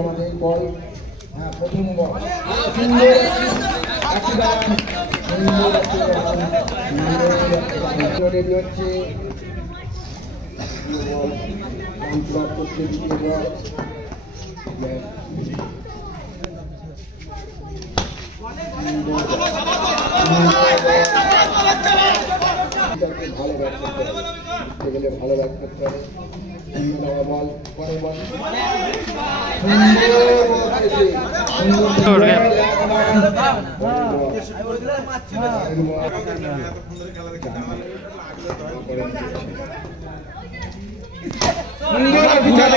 আমাদের বল প্রথম বল রেডি হচ্ছে করছে দ্বিতীয় বল ভালো ব্যাট করতে হবে, গেলে ভালো ব্যাট করতে হবে। বল পরে বল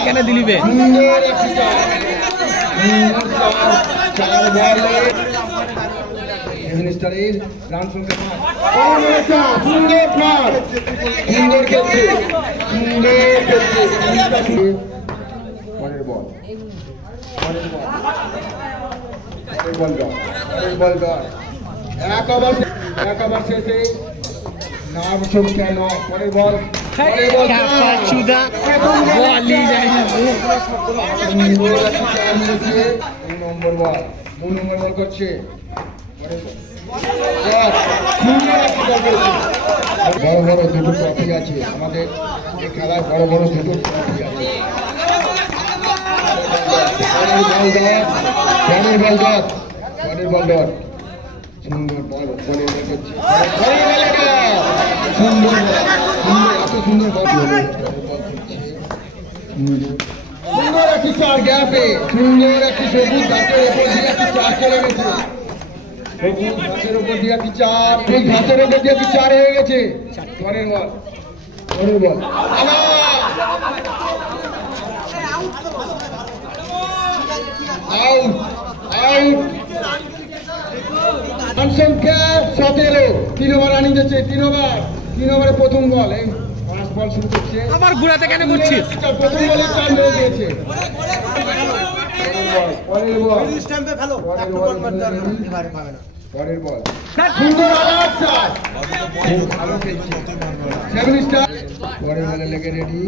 কেন দিলিবে রান সংখ্যা সুন্দর সুন্দর খেলছে পরের বল এক ওভার শেষে নাম সংখ্যা 9 পরের বল নম্বর বল 2 নম্বর বল করছে বড় বড় দুটো ট্রফি আছে আমাদের এই খেলায়, বড় বড় দুটো ট্রফি আছে। সুন্দর বল বলে রেখেছে সুন্দর এত সুন্দর বল সুন্দর একটি চার গ্যাপে সুন্দর একটি সবুজ গাছের উপর দিয়ে একটি চার চলে গেছে, সবুজ ঘাসের উপর দিয়ে একটি চার, এই ঘাসের উপর দিয়ে একটি চার হয়ে গেছে। পরের বল সংখ্যা 17 3 ওভার রানিং দিচ্ছে 3 ওভারে প্রথম বল এই ফার্স্ট বল শুরু করছে। আমার গুড়াতে কেন করছিস? প্রথম বলে 4 মেরে দিয়েছে। পরের বল সুন্দর আবার চার, ভালো খেলছে 7 স্টার। পরের বলে লেগে রেডি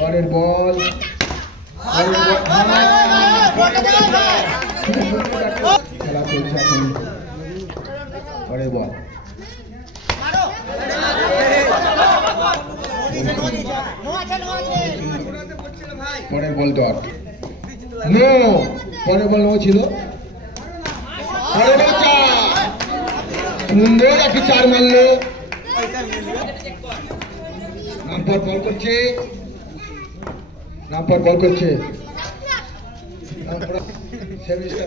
পরের বল খেলা চলছে এখন। পরের বল পরের বল ডট নো, পরের বল নো ছিল। সুন্দর একটি চার মারলো। নাম্পার বল করছে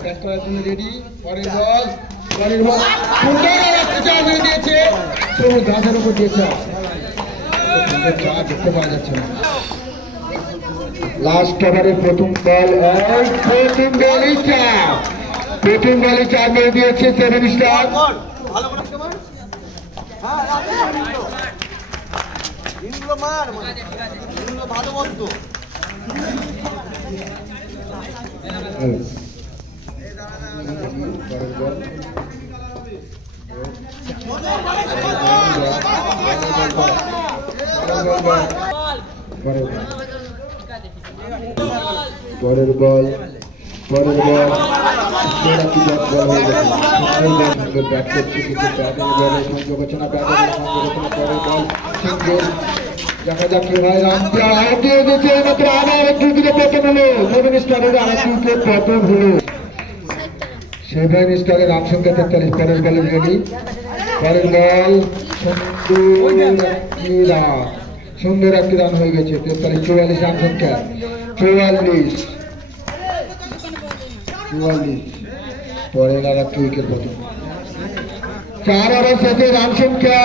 ব্যাট করার জন্য রেডি। পরের বল সুন্দর একটি চার মেরে দিয়েছে, সবুজ ঘাসের উপর দিয়েছে, দেখতে পাওয়া যাচ্ছে না। লাস্ট ওভারের প্রথম বল চার মেরে দিয়েছে 7 স্টার। পরের বল ব্যাট করছে কিন্তু ব্যাটের বলে সংযোগ হচ্ছে না, ব্যাটের সংযোগ হচ্ছে না। পরের বল দেখা যাক কি হয়। আবার দুদিকে পতন হলো 7 স্টারের, আরেক উইকেট পতন হলো 7 স্টারের রান সংখ্যা 43। পরের বলে রেডি। পরের বল সুন্দর একটি রান হয়ে গেছে 43। 44 রান সংখ্যা 44। পরের আর একটি উইকেট পতন। 4 ওভার শেষে রান সংখ্যা